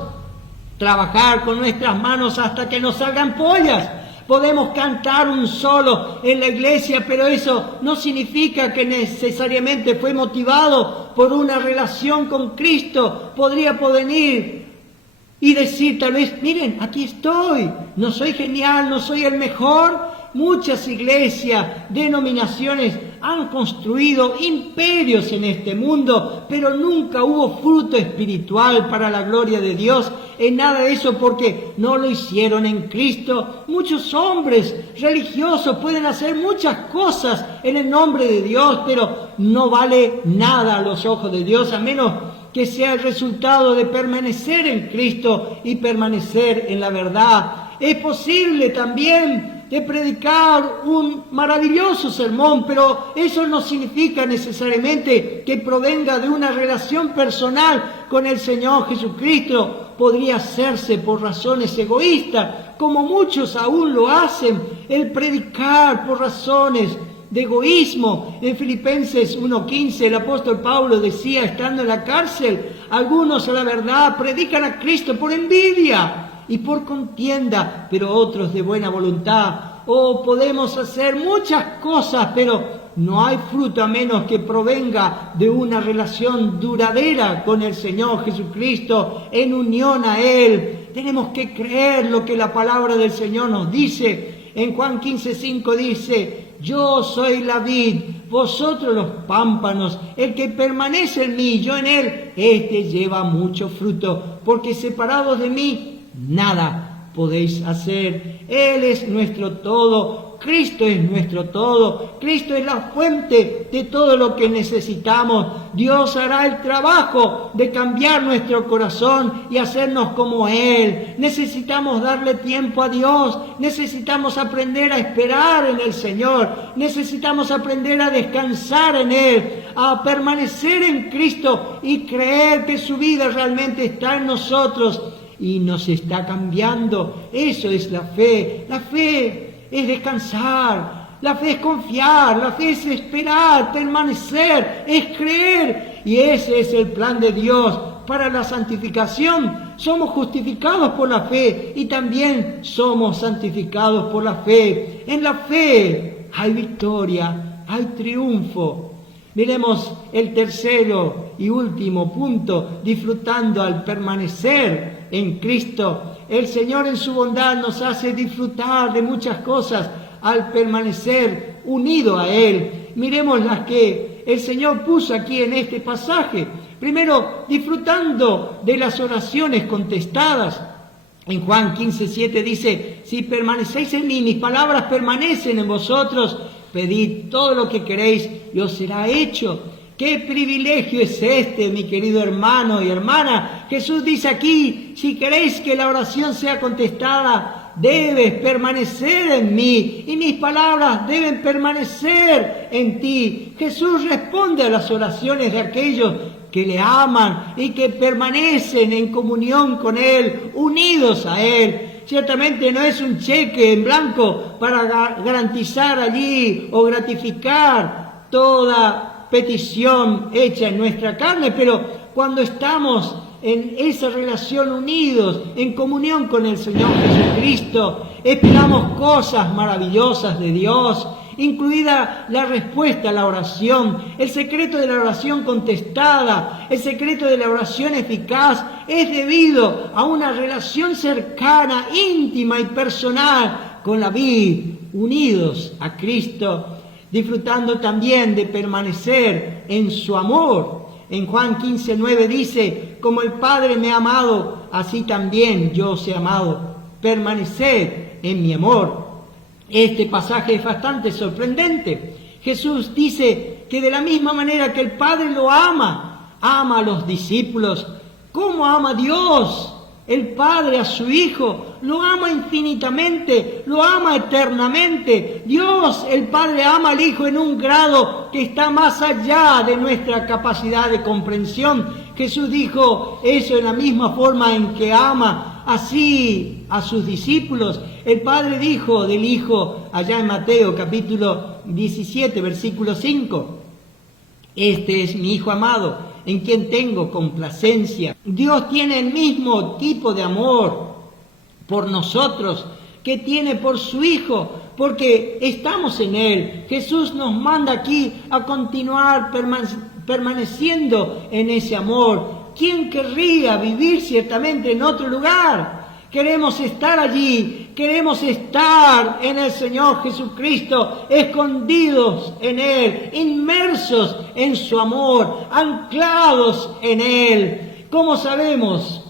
trabajar con nuestras manos hasta que nos salgan pollas. Podemos cantar un solo en la iglesia, pero eso no significa que necesariamente fue motivado por una relación con Cristo. Podría venir y decir tal vez, miren, aquí estoy, no soy genial, no soy el mejor. Muchas iglesias, denominaciones han construido imperios en este mundo, pero nunca hubo fruto espiritual para la gloria de Dios en nada de eso, porque no lo hicieron en Cristo. Muchos hombres religiosos pueden hacer muchas cosas en el nombre de Dios, pero no vale nada a los ojos de Dios, a menos que sea el resultado de permanecer en Cristo y permanecer en la verdad. Es posible también de predicar un maravilloso sermón, pero eso no significa necesariamente que provenga de una relación personal con el Señor Jesucristo. Podría hacerse por razones egoístas, como muchos aún lo hacen, el predicar por razones de egoísmo. En Filipenses 1:15 el apóstol Pablo decía, estando en la cárcel, algunos a la verdad predican a Cristo por envidia y por contienda, pero otros de buena voluntad. Podemos hacer muchas cosas, pero no hay fruto a menos que provenga de una relación duradera con el Señor Jesucristo, en unión a Él. Tenemos que creer lo que la palabra del Señor nos dice. En Juan 15:5 dice, yo soy la vid, vosotros los pámpanos, el que permanece en mí, yo en él, este lleva mucho fruto, porque separados de mí, nada podéis hacer. Él es nuestro todo, Cristo es nuestro todo, Cristo es la fuente de todo lo que necesitamos. Dios hará el trabajo de cambiar nuestro corazón y hacernos como Él. Necesitamos darle tiempo a Dios, necesitamos aprender a esperar en el Señor, necesitamos aprender a descansar en Él, a permanecer en Cristo y creer que su vida realmente está en nosotros y nos está cambiando. Eso es la fe. La fe es descansar, la fe es confiar, la fe es esperar, permanecer, es creer. Y ese es el plan de Dios para la santificación. Somos justificados por la fe y también somos santificados por la fe. En la fe hay victoria, hay triunfo. Miremos el tercero y último punto, disfrutando al permanecer en Cristo. el Señor en su bondad nos hace disfrutar de muchas cosas al permanecer unido a Él. Miremos las que el Señor puso aquí en este pasaje. Primero, disfrutando de las oraciones contestadas. En Juan 15:7 dice, si permanecéis en mí, mis palabras permanecen en vosotros, pedid todo lo que queréis y os será hecho. ¡Qué privilegio es este, mi querido hermano y hermana! Jesús dice aquí, si queréis que la oración sea contestada, debes permanecer en mí y mis palabras deben permanecer en ti. Jesús responde a las oraciones de aquellos que le aman y que permanecen en comunión con Él, unidos a Él. Ciertamente no es un cheque en blanco para garantizar allí o gratificar toda petición hecha en nuestra carne, pero cuando estamos en esa relación unidos, en comunión con el Señor Jesucristo, esperamos cosas maravillosas de Dios, incluida la respuesta a la oración, el secreto de la oración contestada, el secreto de la oración eficaz, es debido a una relación cercana, íntima y personal con la vid, unidos a Cristo, disfrutando también de permanecer en su amor. En Juan 15:9 dice, como el Padre me ha amado, así también yo os he amado. Permaneced en mi amor. Este pasaje es bastante sorprendente. Jesús dice que de la misma manera que el Padre lo ama, ama a los discípulos. ¿Cómo ama Dios, el Padre, a su Hijo? Lo ama infinitamente, lo ama eternamente. Dios, el Padre, ama al Hijo en un grado que está más allá de nuestra capacidad de comprensión. Jesús dijo eso en la misma forma en que ama así a sus discípulos. El Padre dijo del Hijo allá en Mateo capítulo 17, versículo 5. Este es mi Hijo amado, en quien tengo complacencia. Dios tiene el mismo tipo de amor por nosotros que tiene por su Hijo, porque estamos en Él. Jesús nos manda aquí a continuar permaneciendo en ese amor. ¿Quién querría vivir ciertamente en otro lugar? Queremos estar allí, queremos estar en el Señor Jesucristo, escondidos en Él, inmersos en su amor, anclados en Él. ¿Cómo sabemos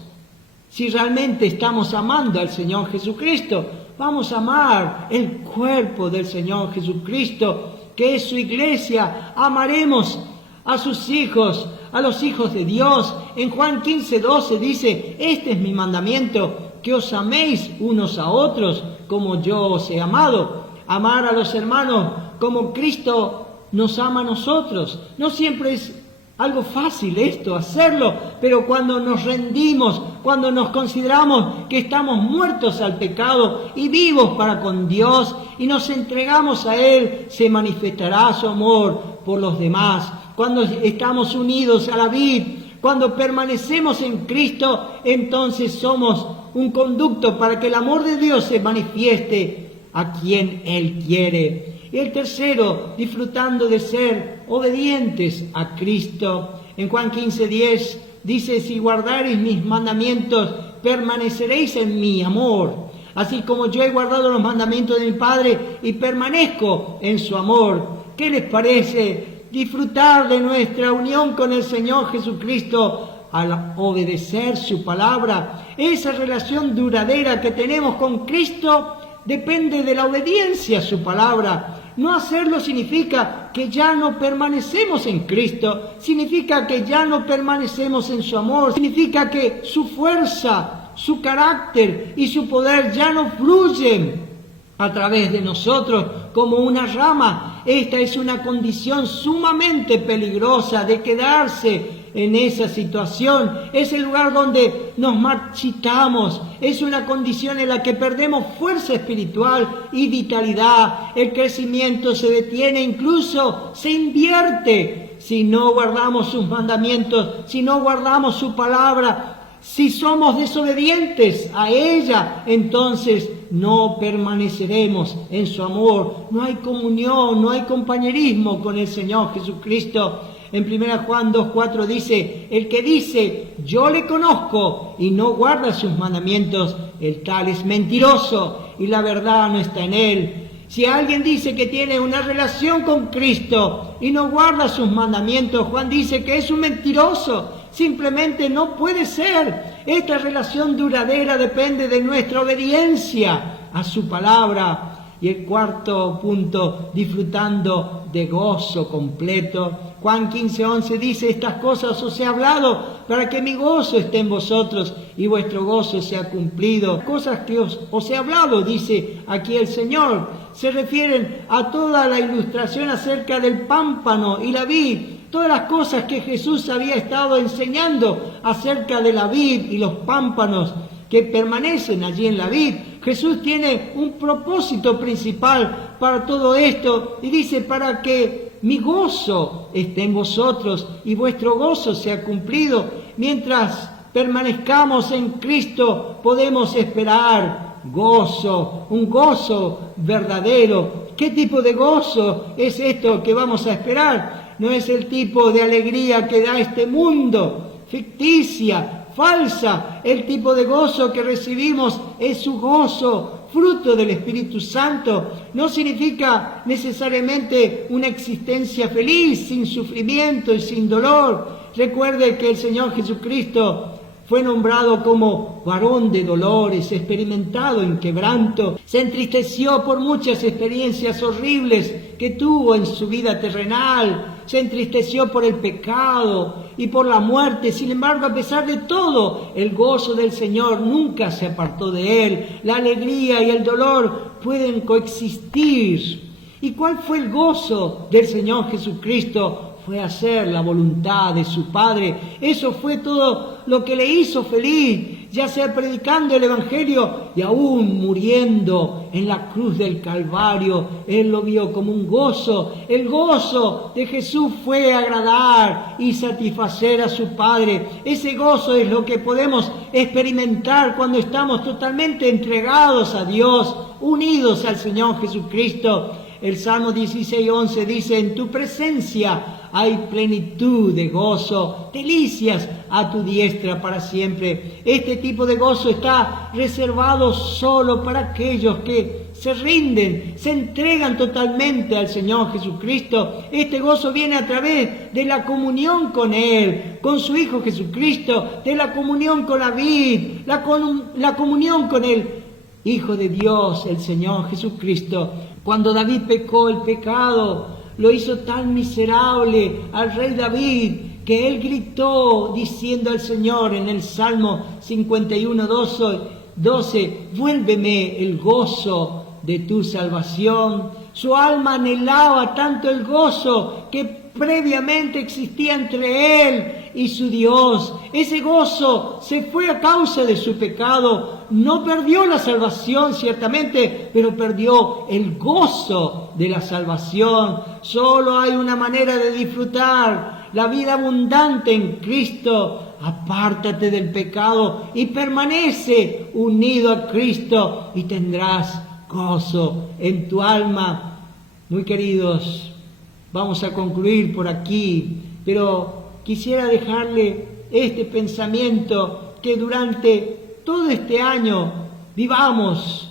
si realmente estamos amando al Señor Jesucristo? Vamos a amar el cuerpo del Señor Jesucristo, que es su iglesia. Amaremos a sus hijos, a los hijos de Dios. En Juan 15:12 dice, este es mi mandamiento, que os améis unos a otros como yo os he amado. Amar a los hermanos como Cristo nos ama a nosotros. No siempre es algo fácil esto, hacerlo, pero cuando nos rendimos, cuando nos consideramos que estamos muertos al pecado y vivos para con Dios y nos entregamos a Él, se manifestará su amor por los demás. Cuando estamos unidos a la vid, cuando permanecemos en Cristo, entonces somos un conducto para que el amor de Dios se manifieste a quien Él quiere. Y el tercero, disfrutando de ser obedientes a Cristo. En Juan 15:10 dice, si guardareis mis mandamientos, permaneceréis en mi amor, así como yo he guardado los mandamientos de mi Padre y permanezco en su amor. ¿Qué les parece disfrutar de nuestra unión con el Señor Jesucristo al obedecer su palabra? Esa relación duradera que tenemos con Cristo depende de la obediencia a su palabra. No hacerlo significa que ya no permanecemos en Cristo, significa que ya no permanecemos en su amor, significa que su fuerza, su carácter y su poder ya no fluyen a través de nosotros como una rama. Esta es una condición sumamente peligrosa de quedarse en esa situación. Es el lugar donde nos marchitamos. Es una condición en la que perdemos fuerza espiritual y vitalidad. El crecimiento se detiene, incluso se invierte si no guardamos sus mandamientos, si no guardamos su palabra. Si somos desobedientes a ella, entonces no permaneceremos en su amor. No hay comunión, no hay compañerismo con el Señor Jesucristo. En 1 Juan 2:4 dice, el que dice, yo le conozco y no guarda sus mandamientos, el tal es mentiroso y la verdad no está en él. Si alguien dice que tiene una relación con Cristo y no guarda sus mandamientos, Juan dice que es un mentiroso. Simplemente no puede ser. Esta relación duradera depende de nuestra obediencia a su palabra. Y el cuarto punto, disfrutando de gozo completo. Juan 15:11 dice, estas cosas os he hablado para que mi gozo esté en vosotros y vuestro gozo sea cumplido. Cosas que os he hablado, dice aquí el Señor, se refieren a toda la ilustración acerca del pámpano y la vid. Todas las cosas que Jesús había estado enseñando acerca de la vid y los pámpanos que permanecen allí en la vid. Jesús tiene un propósito principal para todo esto y dice, para que mi gozo esté en vosotros y vuestro gozo sea cumplido. Mientras permanezcamos en Cristo podemos esperar gozo, un gozo verdadero. ¿Qué tipo de gozo es esto que vamos a esperar? No es el tipo de alegría que da este mundo, ficticia, falsa. El tipo de gozo que recibimos es su gozo, fruto del Espíritu Santo. No significa necesariamente una existencia feliz, sin sufrimiento y sin dolor. Recuerde que el Señor Jesucristo fue nombrado como varón de dolores, experimentado en quebranto. Se entristeció por muchas experiencias horribles que tuvo en su vida terrenal. Se entristeció por el pecado y por la muerte. Sin embargo, a pesar de todo, el gozo del Señor nunca se apartó de él. La alegría y el dolor pueden coexistir. ¿Y cuál fue el gozo del Señor Jesucristo? Fue hacer la voluntad de su Padre. Eso fue todo lo que le hizo feliz, ya sea predicando el Evangelio y aún muriendo en la cruz del Calvario. Él lo vio como un gozo. El gozo de Jesús fue agradar y satisfacer a su Padre. Ese gozo es lo que podemos experimentar cuando estamos totalmente entregados a Dios, unidos al Señor Jesucristo. El Salmo 16:11 dice, en tu presencia hay plenitud de gozo, delicias a tu diestra para siempre. Este tipo de gozo está reservado solo para aquellos que se rinden, se entregan totalmente al Señor Jesucristo. Este gozo viene a través de la comunión con Él, con su Hijo Jesucristo, de la comunión con la vid, la comunión con el Hijo de Dios, el Señor Jesucristo. Cuando David pecó, el pecado lo hizo tan miserable al rey David que él gritó diciendo al Señor en el Salmo 51:12, vuélveme el gozo de tu salvación. Su alma anhelaba tanto el gozo que previamente existía entre él y su Dios. Ese gozo se fue a causa de su pecado. No perdió la salvación, ciertamente, pero perdió el gozo de la salvación. Solo hay una manera de disfrutar la vida abundante en Cristo. Apártate del pecado y permanece unido a Cristo y tendrás gozo en tu alma. Muy queridos, vamos a concluir por aquí, pero quisiera dejarle este pensamiento, que durante todo este año vivamos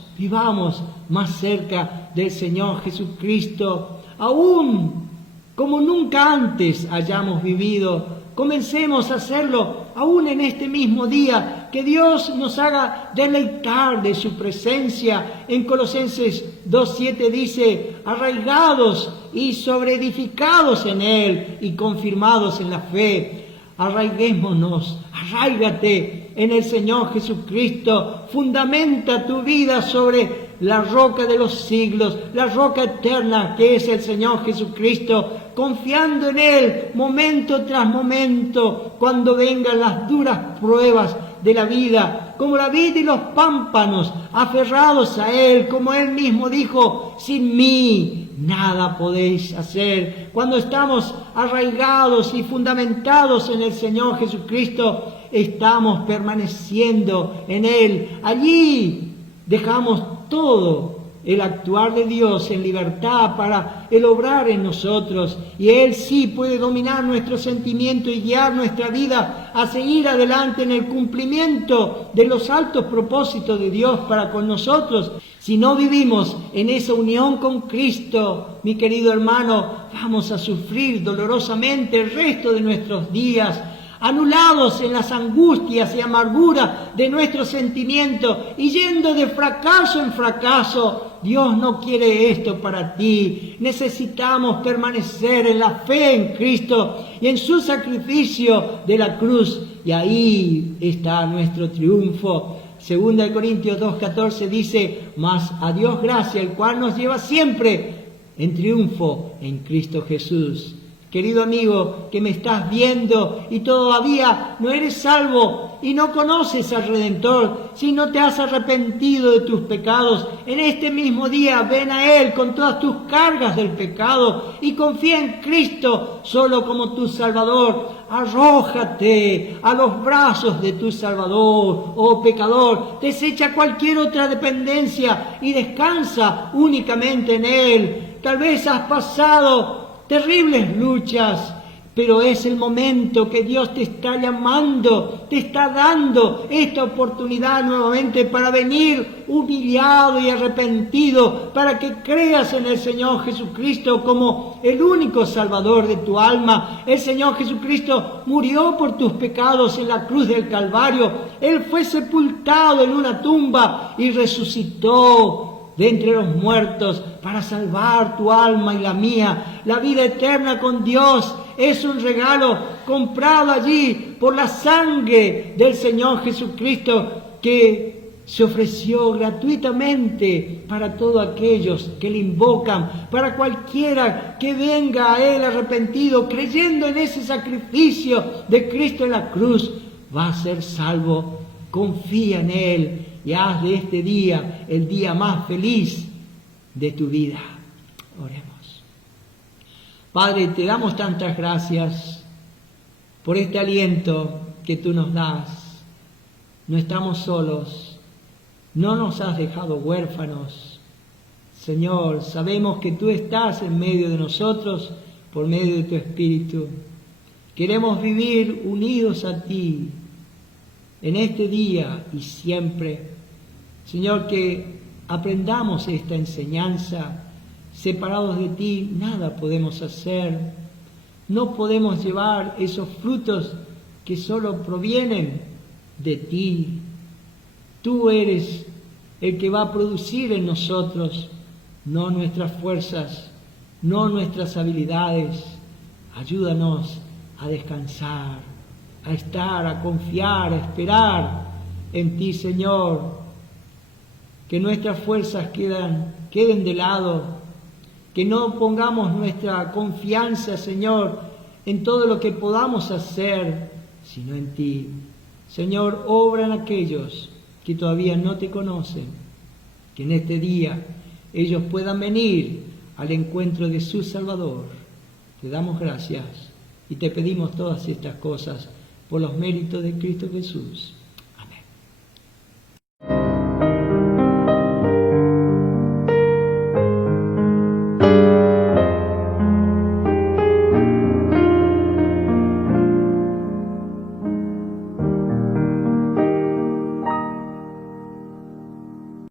más cerca del Señor Jesucristo, aún como nunca antes hayamos vivido. Comencemos a hacerlo aún en este mismo día, que Dios nos haga deleitar de su presencia. En Colosenses 2:7 dice, arraigados y sobreedificados en Él y confirmados en la fe. Arraiguémonos, arráigate en el Señor Jesucristo, fundamenta tu vida sobre la roca de los siglos, la roca eterna que es el Señor Jesucristo, confiando en Él momento tras momento, cuando vengan las duras pruebas de la vida, como la vid y los pámpanos, aferrados a Él, como Él mismo dijo, sin mí nada podéis hacer. Cuando estamos arraigados y fundamentados en el Señor Jesucristo, estamos permaneciendo en Él. Allí dejamos todo el actuar de Dios en libertad para el obrar en nosotros. Y Él sí puede dominar nuestro sentimiento y guiar nuestra vida a seguir adelante en el cumplimiento de los altos propósitos de Dios para con nosotros. Si no vivimos en esa unión con Cristo, mi querido hermano, vamos a sufrir dolorosamente el resto de nuestros días, anulados en las angustias y amarguras de nuestros sentimientos y yendo de fracaso en fracaso. Dios no quiere esto para ti. Necesitamos permanecer en la fe en Cristo y en su sacrificio de la cruz. Y ahí está nuestro triunfo. 2 Corintios 2:14 dice: mas a Dios gracia, el cual nos lleva siempre en triunfo en Cristo Jesús. Querido amigo que me estás viendo y todavía no eres salvo y no conoces al Redentor, si no te has arrepentido de tus pecados, en este mismo día ven a Él con todas tus cargas del pecado y confía en Cristo solo como tu Salvador. Arrójate a los brazos de tu Salvador, oh pecador, desecha cualquier otra dependencia y descansa únicamente en Él. Tal vez has pasado terribles luchas, pero es el momento que Dios te está llamando, te está dando esta oportunidad nuevamente para venir humillado y arrepentido, para que creas en el Señor Jesucristo como el único Salvador de tu alma. El Señor Jesucristo murió por tus pecados en la cruz del Calvario. Él fue sepultado en una tumba y resucitó de entre los muertos para salvar tu alma y la mía. La vida eterna con Dios es un regalo comprado allí por la sangre del Señor Jesucristo, que se ofreció gratuitamente para todos aquellos que le invocan, para cualquiera que venga a Él arrepentido, creyendo en ese sacrificio de Cristo en la cruz, va a ser salvo. Confía en Él y haz de este día el día más feliz de tu vida. Oremos. Padre, te damos tantas gracias por este aliento que tú nos das. No estamos solos, no nos has dejado huérfanos. Señor, sabemos que tú estás en medio de nosotros por medio de tu Espíritu. Queremos vivir unidos a ti en este día y siempre. Señor, que aprendamos esta enseñanza. Separados de ti, nada podemos hacer. No podemos llevar esos frutos que solo provienen de ti. Tú eres el que va a producir en nosotros, no nuestras fuerzas, no nuestras habilidades. Ayúdanos a descansar, a estar, a confiar, a esperar en ti, Señor. Que nuestras fuerzas queden de lado, que no pongamos nuestra confianza, Señor, en todo lo que podamos hacer, sino en ti. Señor, obra en aquellos que todavía no te conocen, que en este día ellos puedan venir al encuentro de su Salvador. Te damos gracias y te pedimos todas estas cosas por los méritos de Cristo Jesús.